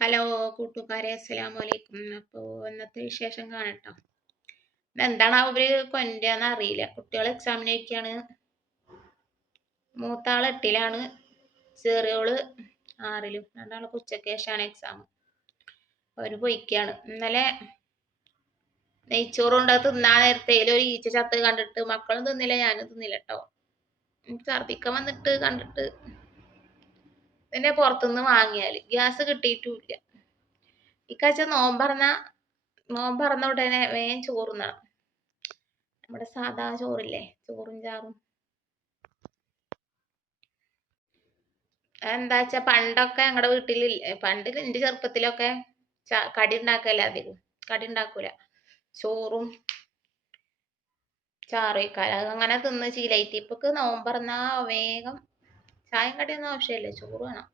Hello കൂട്ടുകാരെ, അസ്സലാമു അലൈക്കും. അപ്പോൾ ഇന്നത്തെ വിശേഷം കാണട്ടോ. എന്താണ് അവര് കൊണ്ടുവന്ന് അറിയില്ല. കുട്ടികൾ എക്സാമിനൊക്കെയാണ്. മൂത്താള് 8ലാണ്, ചെറിയോള് 6ലും. രണ്ടാൾക്ക് ഉച്ചയ്ക്ക് ശേഷമാണ് എക്സാം. അവര് പോയിക്കാണ്. ഇന്നലെ നെയ്ച്ചോറുണ്ട്. തിന്നാൻ നേരത്തെ ഒരു ഈച്ച ചത്ത് കണ്ടിട്ട് മക്കളും തിന്നില്ല, ഞാനും തിന്നില്ല കേട്ടോ. ഛർദിക്കാൻ വന്നിട്ട് കണ്ടിട്ട് പിന്നെ പുറത്തുനിന്ന് വാങ്ങിയാല് ഗ്യാസ് കിട്ടിയിട്ടുമില്ല. ഇക്കാഴ്ച നോമ്പറന്ന ഉടനെ വേഗം ചോറുന്നണം. നമ്മുടെ സാധാ ചോറില്ലേ, ചോറും ചാറും. എന്താ വെച്ചാ പണ്ടൊക്കെ ഞങ്ങളുടെ വീട്ടിലില്ലേ, പണ്ട് എന്റെ ചെറുപ്പത്തിലൊക്കെ കടി ഉണ്ടാക്കല്ല അധികം. കടി ഉണ്ടാക്കൂല, ചോറും ചാറും അത് അങ്ങനെ തിന്ന് ശീലായിട്ട്. ഇപ്പൊക്ക് നോമ്പറന്നാ വേഗം ചായം കടിയൊന്നും ആവശ്യമില്ല, ചോറ് വേണം.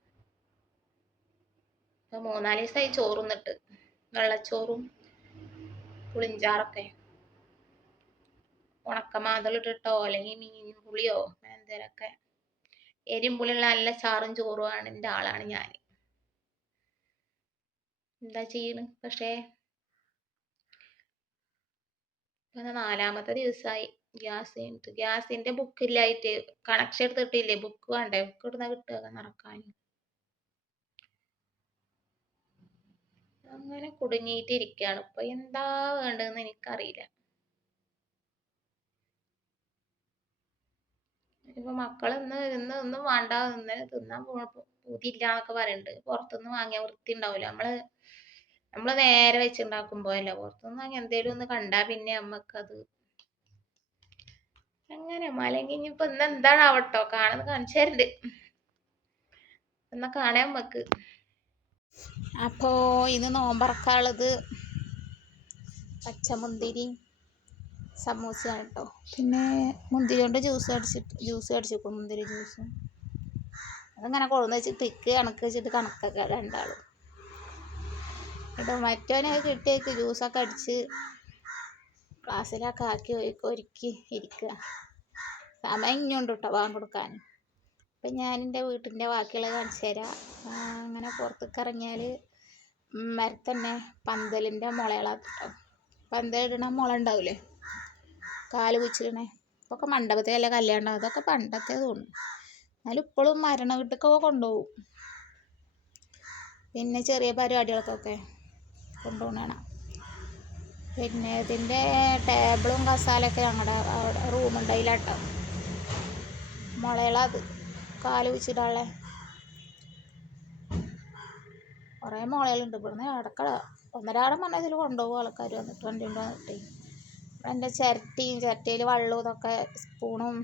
ഇപ്പൊ 3-4 ദിവസമായി ചോറുന്നിട്ട്. വെള്ളച്ചോറും പുളിഞ്ചാറൊക്കെ ഉണക്കമാന്തളിട്ടിട്ടോ അല്ലെങ്കിൽ മീൻ പുളിയോ എന്തേലൊക്കെ എരിമ്പുളിയുള്ള നല്ല ചാറും ചോറുമാണ് എൻ്റെ ആളാണ് ഞാൻ. എന്താ ചെയ്യണ്? പക്ഷേ 4-ാമത്തെ ദിവസമായി ഗ്യാസിന്റെ ബുക്ക് ഇല്ലായിട്ട് കണക്ഷൻ എടുത്തിട്ടില്ലേ. ബുക്ക് വേണ്ടേ? ബുക്ക് ഇടുന്ന കിട്ടുക നടക്കാൻ. അങ്ങനെ കുടുങ്ങിയിട്ടിരിക്കുകയാണ്. ഇപ്പൊ എന്താ വേണ്ടതെന്ന് എനിക്കറിയില്ല. ഇപ്പൊ മക്കള് ഒന്നും വേണ്ട, ഇന്നലെ തിന്നാൻ പൂതിയില്ല എന്നൊക്കെ പറയുന്നുണ്ട്. പുറത്തുനിന്ന് വാങ്ങിയ വൃത്തി ഉണ്ടാവില്ല. നമ്മള് നേരെ വെച്ചുണ്ടാക്കുമ്പോ അല്ല, പുറത്തുനിന്ന് വാങ്ങി എന്തേലും ഒന്ന് കണ്ടാ പിന്നെ നമ്മക്കത് അങ്ങനെ മലങ്കി. ഇനിയിപ്പൊ ഇന്ന് എന്താണ് ആവട്ടോ, കാണുന്നത് കാണിച്ചു തരണ്ട്. എന്നാ കാണാൻ നമ്മക്ക്. അപ്പോ ഇന്ന് നോമ്പറക്കാനുള്ളത് പച്ചമുന്തിരി സമൂസയാണ് കേട്ടോ. പിന്നെ മുന്തിരി കൊണ്ട് ജ്യൂസ് അടിച്ചിട്ടു. മുന്തിരി ജ്യൂസ് അതങ്ങനെ കൊണ്ടുവന്ന് വെച്ചിട്ട് കണക്ക് വെച്ചിട്ട് കണക്കൊക്കെ രണ്ടാളും കേട്ടോ. മറ്റോനെ കിട്ടിയേക്ക് ജ്യൂസൊക്കെ അടിച്ച് ക്ലാസ്സിലൊക്കെ ആക്കി ഒരുക്കി ഇരിക്കുക. സമയം ഇഞ്ഞുണ്ട് കേട്ടോ വാങ്ങി കൊടുക്കാൻ. അപ്പം ഞാൻ എൻ്റെ വീട്ടിൻ്റെ ബാക്കിയുള്ളത് കാണിച്ചു തരാം. അങ്ങനെ പുറത്തേക്ക് ഇറങ്ങിയാൽ മരത്തന്നെ പന്തലിൻ്റെ മുളകളാണ് കേട്ടോ. പന്തലിടണ മുള ഉണ്ടാവില്ലേ, കാല് കുച്ചിടണേ. ഇപ്പൊക്കെ മണ്ഡപത്തിലല്ല കല്യാണം, അതൊക്കെ പണ്ടത്തെ തോന്നുന്നു. എന്നാലും ഇപ്പോഴും മരണ വീട്ടിലേക്കൊക്കെ കൊണ്ടുപോകും. പിന്നെ ചെറിയ പരിപാടികൾക്കൊക്കെ കൊണ്ടുപോകണം. പിന്നെ ഇതിൻ്റെ ടേബിളും കസാലൊക്കെ ഞങ്ങളുടെ അവിടെ റൂമുണ്ടതിലാട്ടോ. മുളകളത് കാല് വെച്ചിടാനുള്ള കുറേ മുളകളുണ്ട്. ഇവിടുന്ന് ഇടക്കള 1-2 മണത്തിൽ കൊണ്ടുപോകും ആൾക്കാർ വന്നിട്ട്, വണ്ടി കൊണ്ട് വന്നിട്ട്. എൻ്റെ ചിരട്ടയിൽ വെള്ളവും ഇതൊക്കെ സ്പൂണും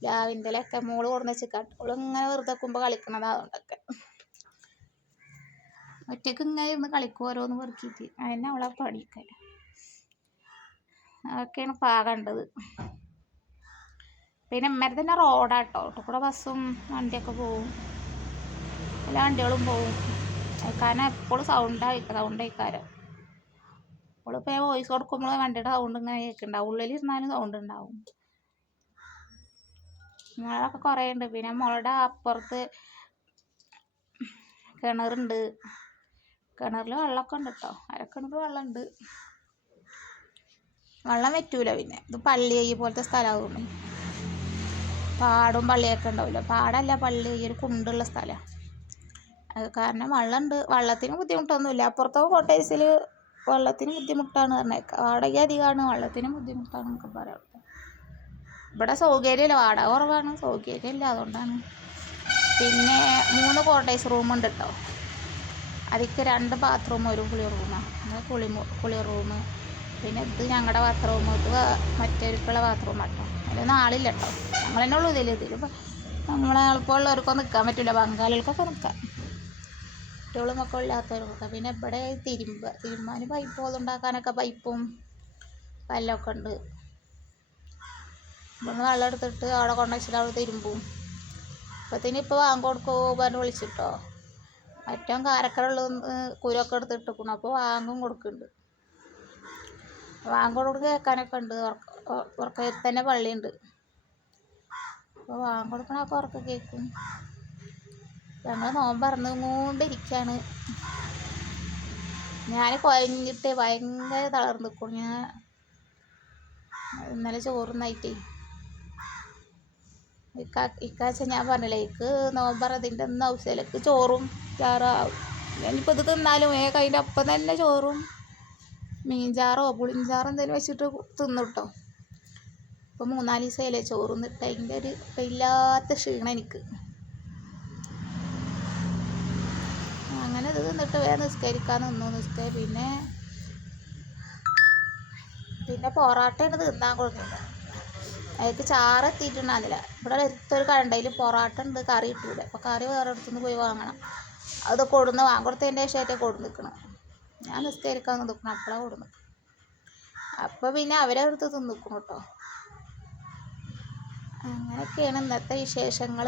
പ്ലാവിൻ്റെലൊക്കെ മോള് കൊടുന്ന് വെച്ചിട്ട് ഇങ്ങനെ വെറുതെ വെക്കുമ്പോൾ കളിക്കണത്. അതുകൊണ്ടൊക്കെ ഒറ്റയ്ക്ക് ഇങ്ങനെ ഇരുന്ന് കളിക്കും, ഓരോന്ന് പെറുക്കിയിട്ട്. അതിനെ അവളെ പഠിക്കാൻ അതൊക്കെയാണ് കണ്ടത്. പിന്നെ ഇമ്മേരെ തന്നെ റോഡാട്ടോ, കൂടെ ബസ്സും വണ്ടിയൊക്കെ പോവും, എല്ലാ വണ്ടികളും പോവും. കാരണം എപ്പോഴും സൗണ്ടേക്കാരോ. അവളിപ്പോൾ വോയിസ് കൊടുക്കുമ്പോൾ വണ്ടിയുടെ സൗണ്ട് ഇങ്ങനെ കേൾക്കുന്നുണ്ടാവും. ഉള്ളിലിരുന്നാലും സൗണ്ട് ഉണ്ടാവും. മുളകൊക്കെ കുറേ ഉണ്ട്. പിന്നെ മുളയുടെ അപ്പുറത്ത് കിണറുണ്ട്. കിണറിൽ വെള്ളമൊക്കെ ഉണ്ട് കേട്ടോ. അരക്കിണർ വെള്ളമുണ്ട്. വെള്ളം വറ്റൂല. പിന്നെ ഇത് പള്ളി പോലത്തെ സ്ഥലമാകുന്നു. പാടും പള്ളിയൊക്കെ ഉണ്ടാവില്ല. പാടല്ല, പള്ളി ഒരു കുണ്ടുള്ള സ്ഥലമാണ്. അത് കാരണം വെള്ളമുണ്ട്. വെള്ളത്തിന് ബുദ്ധിമുട്ടൊന്നുമില്ല. അപ്പുറത്തെ കോട്ടേഴ്സിൽ വെള്ളത്തിന് ബുദ്ധിമുട്ടാണ് പറഞ്ഞേക്കാം. വാടക അധികമാണ്, വെള്ളത്തിന് ബുദ്ധിമുട്ടാണെന്നൊക്കെ പറയാം. ഇവിടെ സൗകര്യമില്ല, വാടക കുറവാണ്, സൗകര്യമില്ല, അതുകൊണ്ടാണ്. പിന്നെ 3 കോട്ടേഴ്സ് റൂമുണ്ട് കേട്ടോ. അതിക്ക് 2 ബാത്റൂം, 1 കുളി റൂമാണ്. കുളി റൂം. പിന്നെ ഇത് ഞങ്ങളുടെ ബാത്റൂം, ഇത് മറ്റവർക്കുള്ള ബാത്റൂം കേട്ടോ. അതിലൊന്നും ആളില്ല കേട്ടോ. ഞങ്ങൾ തന്നെ ഉള്ളൂ ഇതിൽ. നമ്മളെ എളുപ്പമുള്ളവർക്കൊന്നും നിൽക്കാൻ പറ്റില്ല, ബംഗാളികൾക്കൊക്കെ നിൽക്കാം, കുട്ടികളും ഒക്കെ ഇല്ലാത്തവർക്കൊക്കെ. പിന്നെ ഇവിടെ തിരുമ്മാൻ പൈപ്പ് ഉണ്ടാക്കാനൊക്കെ പൈപ്പും കല്ലൊക്കെ ഉണ്ട്. ഇവിടുന്ന് വെള്ളം എടുത്തിട്ട് അവിടെ കൊണ്ടുവച്ചിട്ട് അവിടെ തിരുമ്പും. അപ്പത്തിന് ഇപ്പോൾ വാങ്ങി കൊടുക്കുമോ പറഞ്ഞ് വിളിച്ചിട്ടോ. ഏറ്റവും കാരക്കറുള്ള കുരൊക്കെ എടുത്തിട്ടിരിക്കണം. അപ്പോൾ വാങ്ങും കൊടുക്കുന്നുണ്ട്. വാങ്ങി കേൾക്കാനൊക്കെ ഉണ്ട്. ഉറക്കത്തിൽ തന്നെ പള്ളിയുണ്ട്. അപ്പോൾ വാങ്ങി കൊടുക്കണമൊക്കെ ഉറക്കം കേൾക്കും. ഞങ്ങൾ നോമ്പറന്നുകൊണ്ടിരിക്കുകയാണ്. ഞാൻ കുഴഞ്ഞിട്ട് ഭയങ്കര തളർന്നു നിൽക്കും. ഞാൻ ഇന്നലെ ചോറുന്നായിട്ടേ ഇക്കാച്ച ഞാൻ പറഞ്ഞില്ലേ എനിക്ക് നോമ്പറതിൻ്റെ ഒന്നും ആവശ്യമില്ല. എനിക്ക് ചോറും ചാറാവും. ഞാനിപ്പോൾ ഇത് തിന്നാലും അതിൻ്റെ ഒപ്പം തന്നെ ചോറും മീൻചാറോ പുളിഞ്ചാറോ എന്തെങ്കിലും വെച്ചിട്ട് തിന്നു. ഇപ്പോൾ 3-4 ദിവസമായില്ലേ ചോറ് നിട്ട് അതിൻ്റെ ഒരു ഇല്ലാത്ത ക്ഷീണം എനിക്ക്. അങ്ങനെ ഇത് തിന്നിട്ട് വേഗം നിസ്കരിക്കാൻ നിന്നു. പിന്നെ പൊറാട്ടയാണ് തിന്നാൻ കൊടുക്കുന്നത്. അതിലേക്ക് ചാറ് എത്തിയിട്ടുണ്ടാകുന്നില്ല. ഇവിടെ അടുത്തൊരു കടയിൽ പൊറാട്ട ഉണ്ട്, കറി ഇട്ടില്ല. അപ്പോൾ കറി വേറെ അടുത്തുനിന്ന് പോയി വാങ്ങണം. അത് വാങ്ങിക്കൊടുത്തതിൻ്റെ ശേഷമായിട്ട് കൊടുന്നിക്കണം. ഞാൻ നിസ്കരിക്കാൻ നിൽക്കണം, അപ്പോഴാണ് കൊടുന്നു. അപ്പോൾ പിന്നെ അവരടുത്ത് തിന്നിക്കണം കേട്ടോ. അങ്ങനെയൊക്കെയാണ് ഇന്നത്തെ വിശേഷങ്ങൾ.